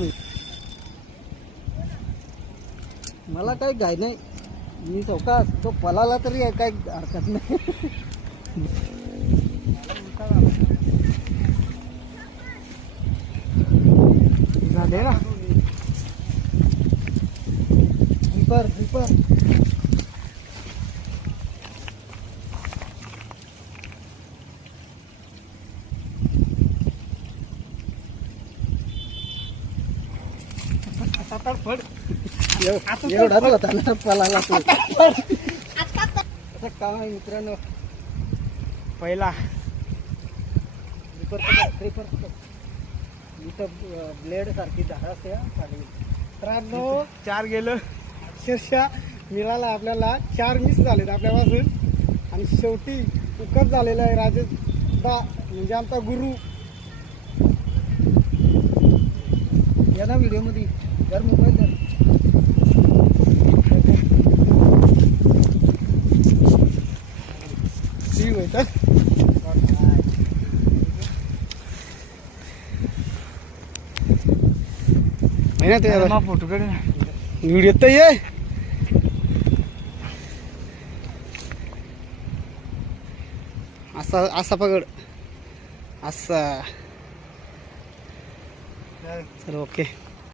मी. मला काही घाई नाही, मी चौकास तो पलाला तरी काही हरकत नाही. झाले ना दीपर दीपर एवढाच होता ना पलाला तो. असं काम आहे मित्रांनो. पहिला इथं ब्लेड सारखी झाड असते साडी. मित्रांनो 4 गेलं अक्षरशः मिळाला आपल्याला. 4 मिस झालेत आपल्यापासून आणि शेवटी उकप झालेला आहे राजेश दा म्हणजे आमचा गुरु. या ना व्हिडिओ मध्ये जर मोबाईल जर ठीक आहे तर फोटो काढ व्हिडिओ तर ये. असा असा पकड असा. चल ओके.